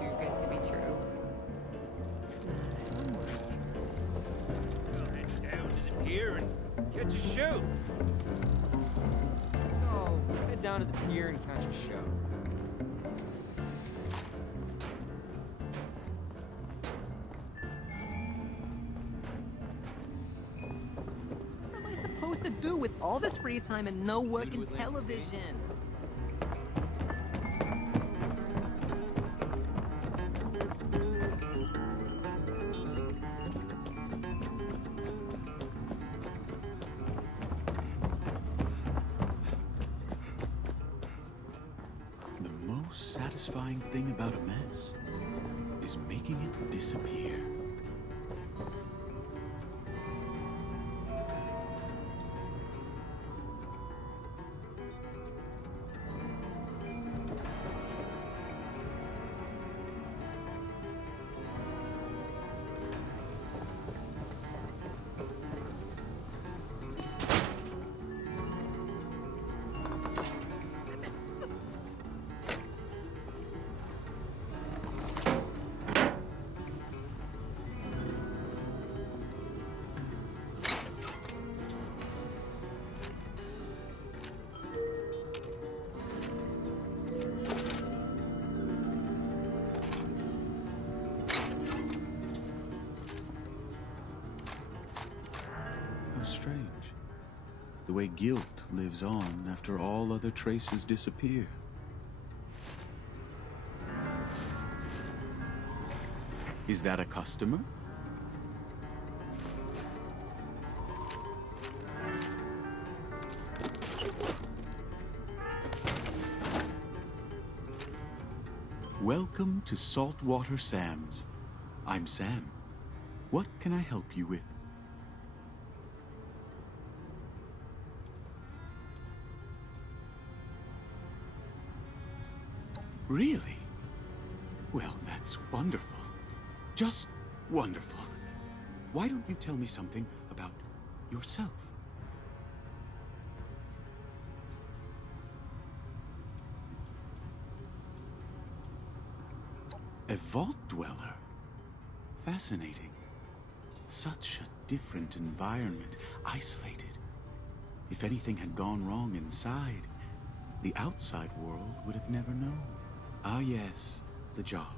too good to be true. I'm worried too much. We'll head down to the pier and catch a show. No, head down to the pier and catch a show. What am I supposed to do with all this free time and no work in television? The most satisfying thing about a mess is making it disappear. How strange. The way guilt lives on after all other traces disappear. Is that a customer? Welcome to Saltwater Sam's. I'm Sam. What can I help you with? Really? Well, that's wonderful. Just wonderful. Why don't you tell me something about yourself? A vault dweller? Fascinating. Such a different environment, isolated. If anything had gone wrong inside, the outside world would have never known. Ah yes, the job.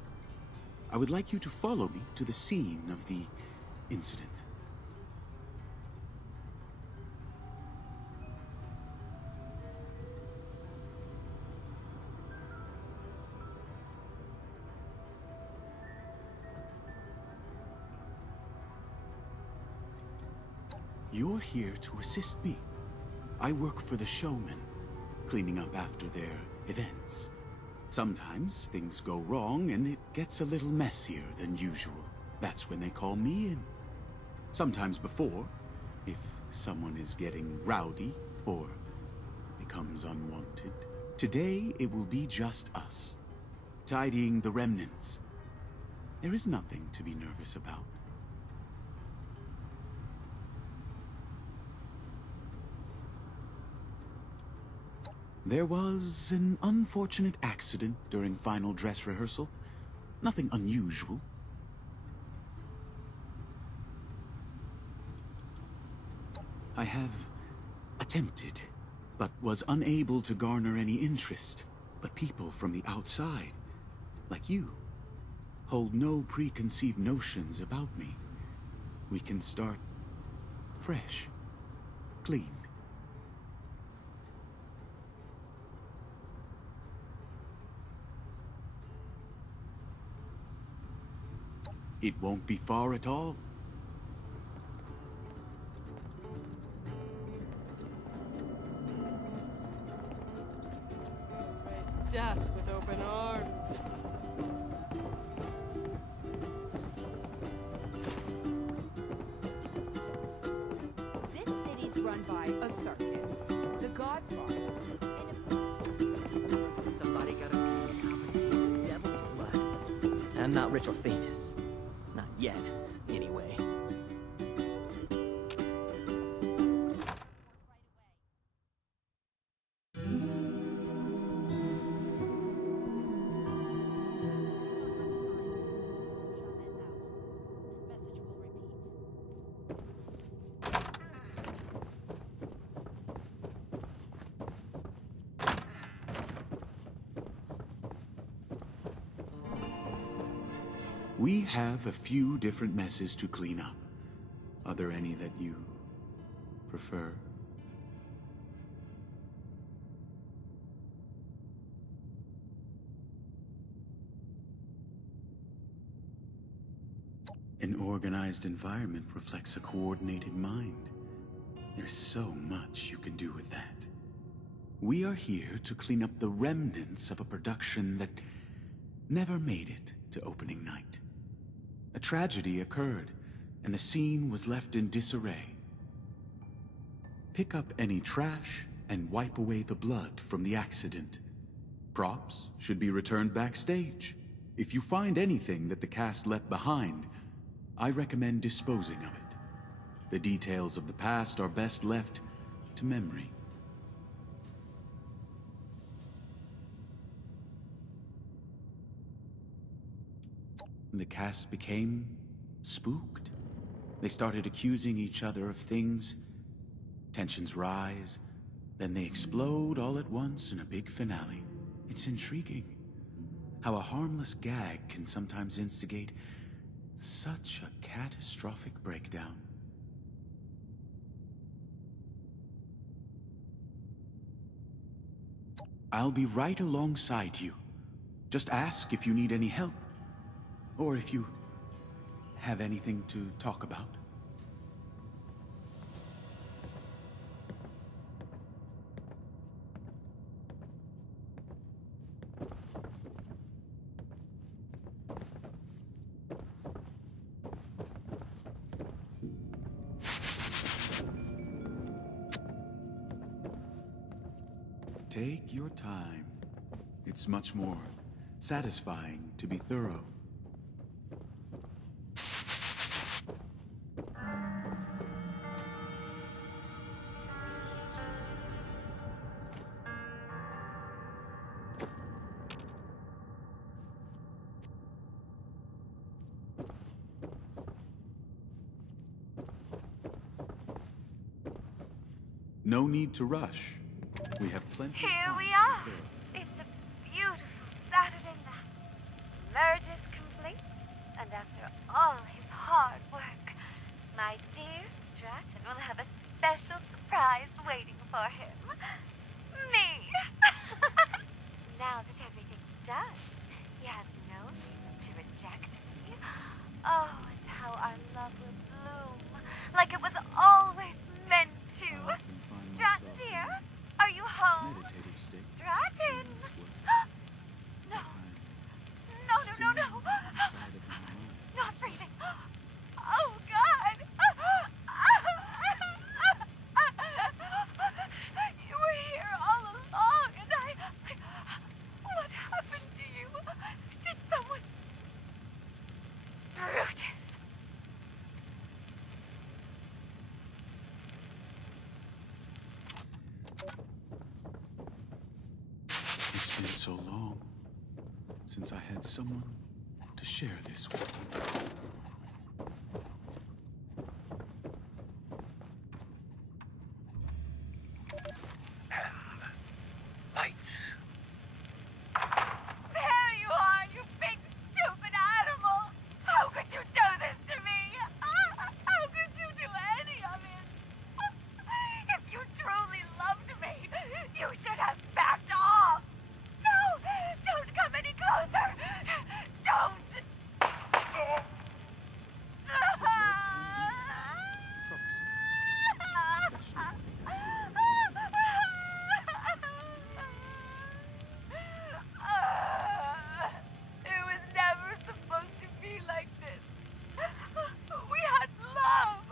I would like you to follow me to the scene of the incident. You're here to assist me. I work for the showmen, cleaning up after their events. Sometimes things go wrong and it gets a little messier than usual. That's when they call me in. Sometimes before, if someone is getting rowdy or becomes unwanted. Today it will be just us, tidying the remnants. There is nothing to be nervous about. There was an unfortunate accident during final dress rehearsal. Nothing unusual. I have attempted, but was unable to garner any interest. But people from the outside, like you, hold no preconceived notions about me. We can start fresh, clean. It won't be far at all. Face death with open arms. This city's run by a circus, the Godfather, and Somebody gotta be able to taste the devil's blood. I'm not rich or famous. Not yet, anyway. We have a few different messes to clean up. Are there any that you prefer? An organized environment reflects a coordinated mind. There's so much you can do with that. We are here to clean up the remnants of a production that never made it to opening night. A tragedy occurred, and the scene was left in disarray. Pick up any trash and wipe away the blood from the accident. Props should be returned backstage. If you find anything that the cast left behind, I recommend disposing of it. The details of the past are best left to memory. The cast became spooked. They started accusing each other of things. Tensions rise, then they explode all at once in a big finale. It's intriguing how a harmless gag can sometimes instigate such a catastrophic breakdown. I'll be right alongside you. Just ask if you need any help, or if you have anything to talk about. Take your time. It's much more satisfying to be thorough. No need to rush. We have plenty of Here time we to are. prepare. It's a beautiful Saturday night. Merge is complete, and after all his hard work, my dear Stratton will have a special surprise waiting for him. Me! Now that everything's done, he has no reason to reject me. Oh, and how our love will bloom, like it was always meant to. I often find Stratton, myself dear, in are you a home? meditative state. Stratton! doing this work. No, I'm no, no, no, no! inside of my mind. Not breathing! Oh, God! You were here all along, and I... What happened to you? Did someone... Brutus! It's been so long since I had someone to share this with. Lights. There you are, you big stupid animal! How could you do this to me? How could you do any of it? If you truly loved me, you should have backed off! No! Don't come any closer! Don't! It was never supposed to be like this. We had love,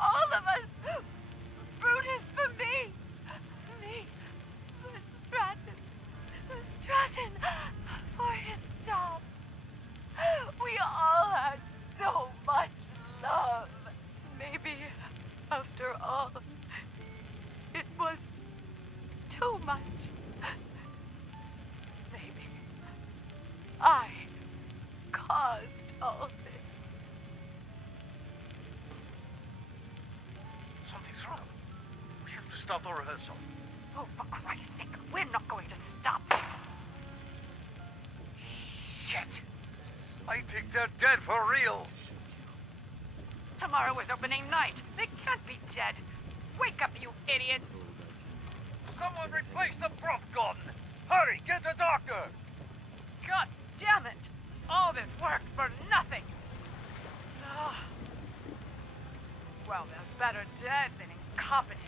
all of us. Brutus for me, for Stratton, for his job. We all had so much love. Maybe, after all, it was too much. Maybe I caused all this. Something's wrong. We have to stop the rehearsal. Oh, for Christ's sake, we're not going to stop. Shit! I I think they're dead for real. Tomorrow is opening night. They can't be dead. Wake up, you idiots! Someone replace the prop gun! Hurry, get the doctor! God damn it! All this work for nothing! Ugh. Well, they're better dead than incompetent.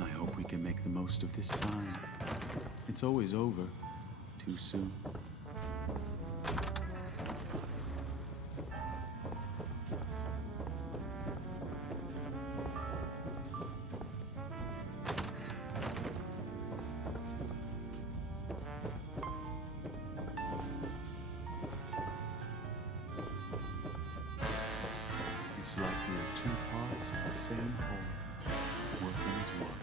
I hope we can make the most of this time. It's always over too soon. It's like we're two parts of the same whole, working as one.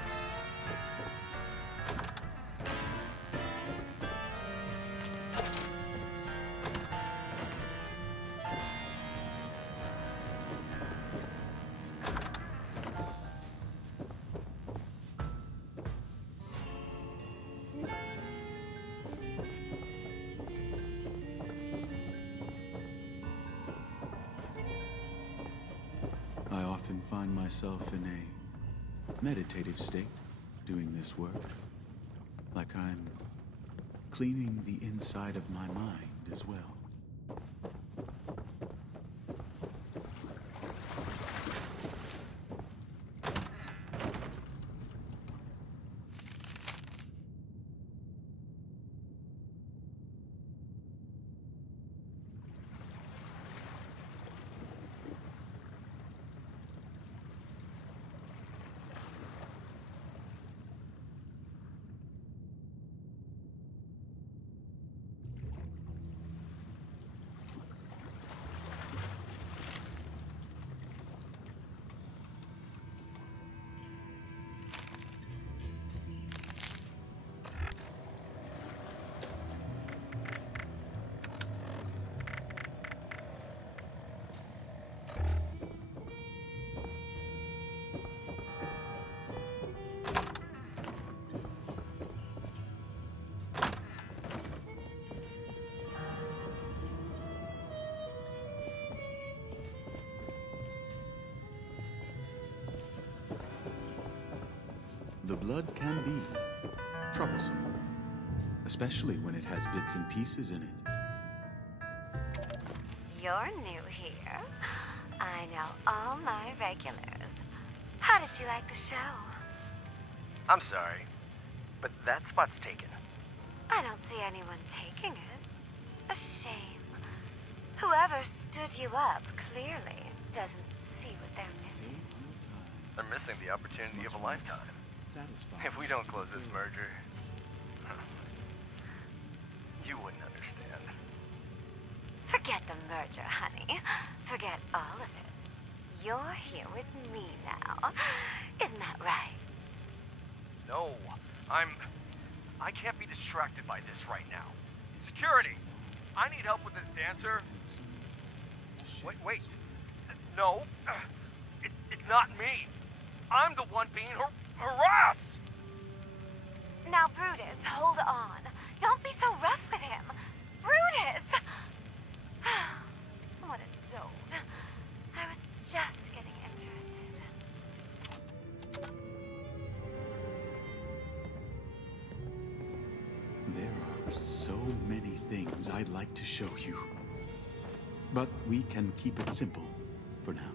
I often find myself in a meditative state doing this work. Like I'm cleaning the inside of my mind as well. The blood can be troublesome, especially when it has bits and pieces in it. You're new here. I know all my regulars. How did you like the show? I'm sorry, but that spot's taken. I don't see anyone taking it. A shame. Whoever stood you up clearly doesn't see what they're missing. They're missing the opportunity of a lifetime. If we don't close this merger, you wouldn't understand. Forget the merger, honey. Forget all of it. You're here with me now. Isn't that right? No, I can't be distracted by this right now. Security! I need help with this dancer. Wait. No, it's not me. I'm the one being harassed! Now, Brutus, hold on. Don't be so rough with him. Brutus! What a dolt. I was just getting interested. There are so many things I'd like to show you. But we can keep it simple for now.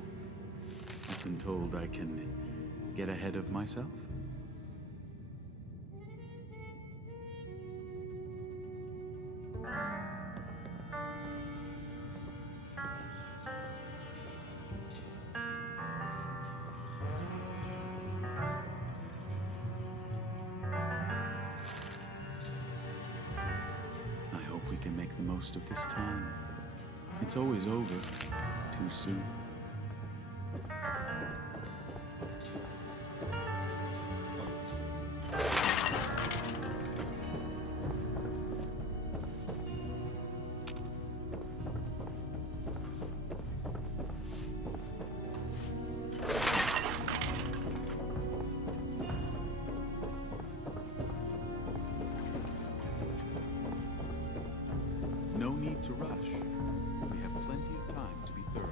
I've been told I can get ahead of myself. I hope we can make the most of this time. It's always over too soon. rush. We have plenty of time to be thorough.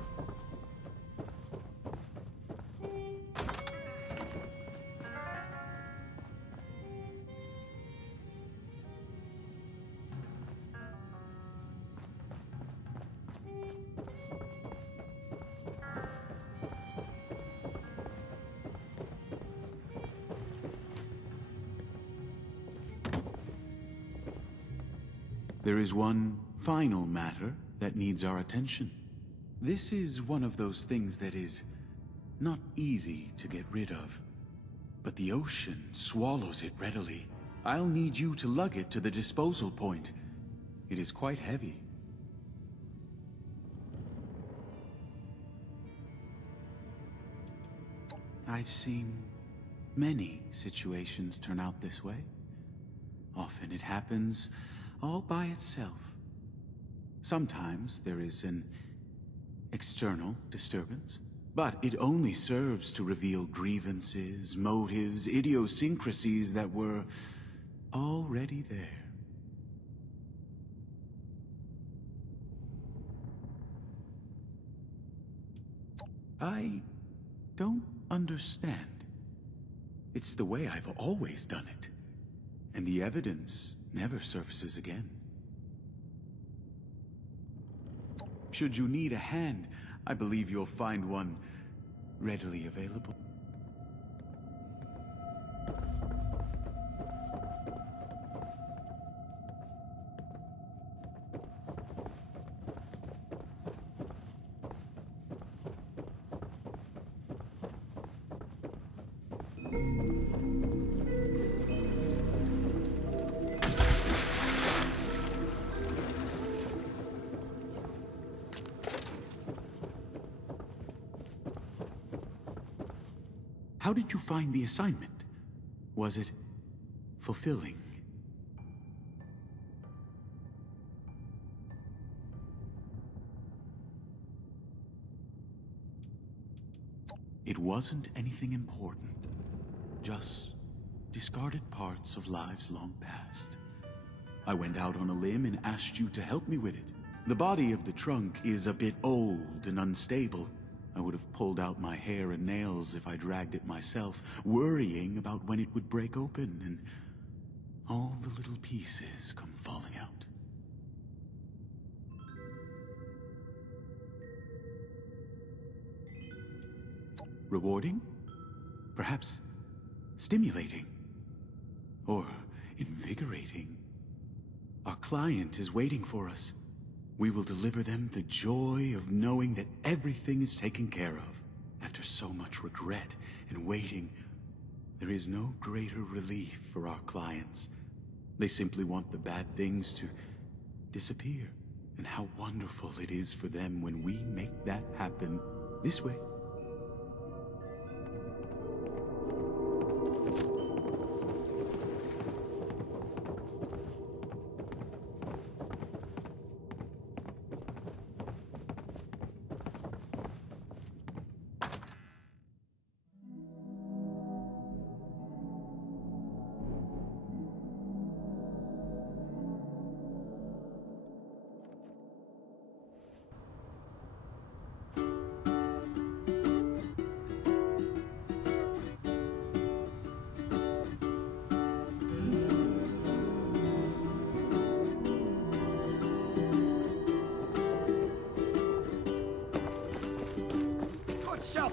There is one final matter that needs our attention. This is one of those things that is not easy to get rid of, but the ocean swallows it readily. I'll need you to lug it to the disposal point. It is quite heavy. I've seen many situations turn out this way. Often it happens all by itself. Sometimes there is an external disturbance, but it only serves to reveal grievances, motives, idiosyncrasies that were already there. I don't understand. It's the way I've always done it, and the evidence never surfaces again. Should you need a hand, I believe you'll find one readily available. How did you find the assignment? Was it fulfilling? It wasn't anything important. Just discarded parts of lives long past. I went out on a limb and asked you to help me with it. The body of the trunk is a bit old and unstable. I would have pulled out my hair and nails if I dragged it myself, worrying about when it would break open and all the little pieces come falling out. Rewarding? Perhaps stimulating? Or invigorating? Our client is waiting for us. We will deliver them the joy of knowing that everything is taken care of. After so much regret and waiting, there is no greater relief for our clients. They simply want the bad things to disappear. And how wonderful it is for them when we make that happen this way.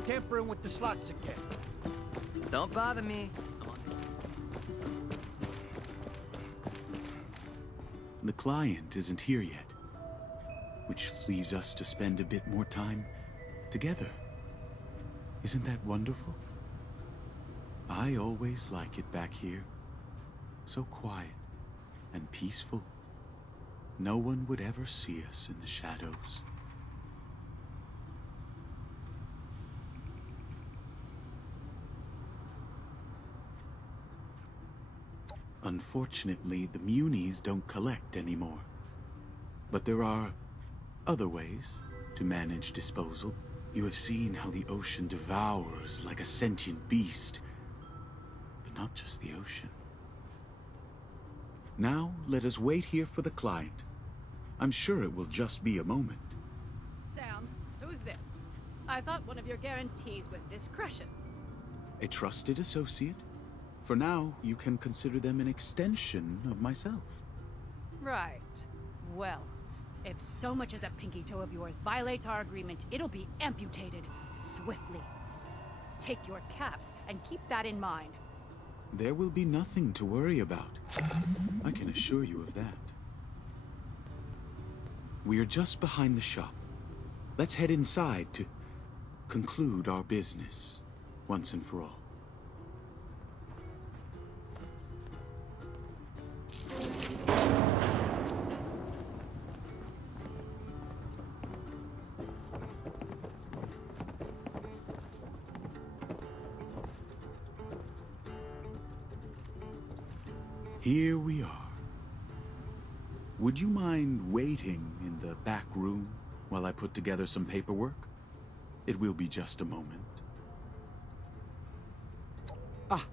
Tampering with the slots again. Don't bother me. The client isn't here yet, which leaves us to spend a bit more time together. Isn't that wonderful? I always like it back here. So quiet and peaceful. No one would ever see us in the shadows. Unfortunately, the Munis don't collect anymore. But there are other ways to manage disposal. You have seen how the ocean devours like a sentient beast. But not just the ocean. Now, let us wait here for the client. I'm sure it will just be a moment. Sam, who's this? I thought one of your guarantees was discretion. A trusted associate? For now, you can consider them an extension of myself. Right. Well, if so much as a pinky toe of yours violates our agreement, it'll be amputated swiftly. Take your caps and keep that in mind. There will be nothing to worry about. I can assure you of that. We are just behind the shop. Let's head inside to conclude our business once and for all. Here we are. Would you mind waiting in the back room while I put together some paperwork? It will be just a moment. Ah,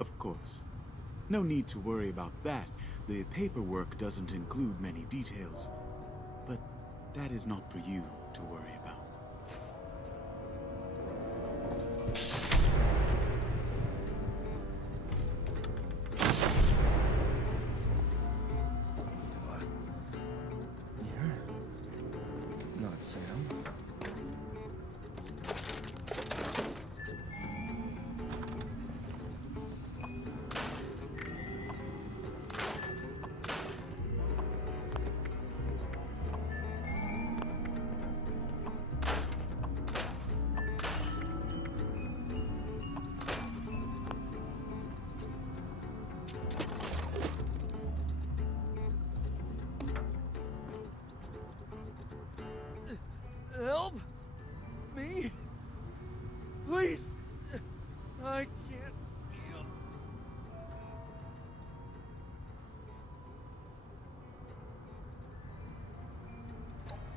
of course. No need to worry about that. The paperwork doesn't include many details. But that is not for you to worry about. Not Sam. Help me, please. I can't feel.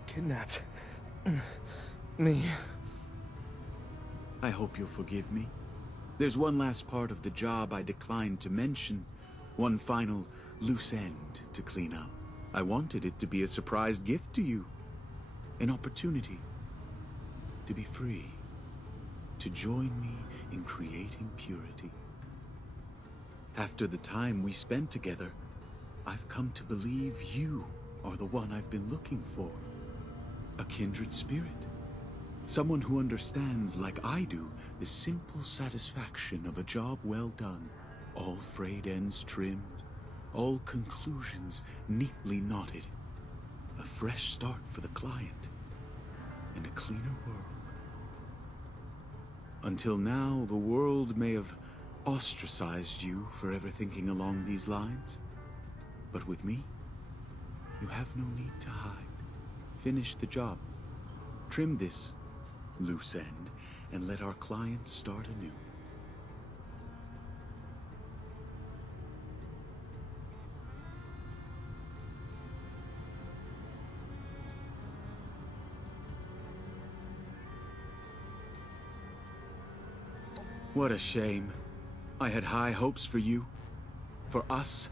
Kidnapped me. I hope you'll forgive me. There's one last part of the job I declined to mention. One final loose end to clean up. I wanted it to be a surprise gift to you. An opportunity to be free, to join me in creating purity. After the time we spent together, I've come to believe you are the one I've been looking for. A kindred spirit. Someone who understands, like I do, the simple satisfaction of a job well done. All frayed ends trimmed, all conclusions neatly knotted. A fresh start for the client, and a cleaner world. Until now, the world may have ostracized you for ever thinking along these lines. But with me, you have no need to hide. Finish the job. Trim this loose end, and let our client start anew. What a shame. I had high hopes for you, for us.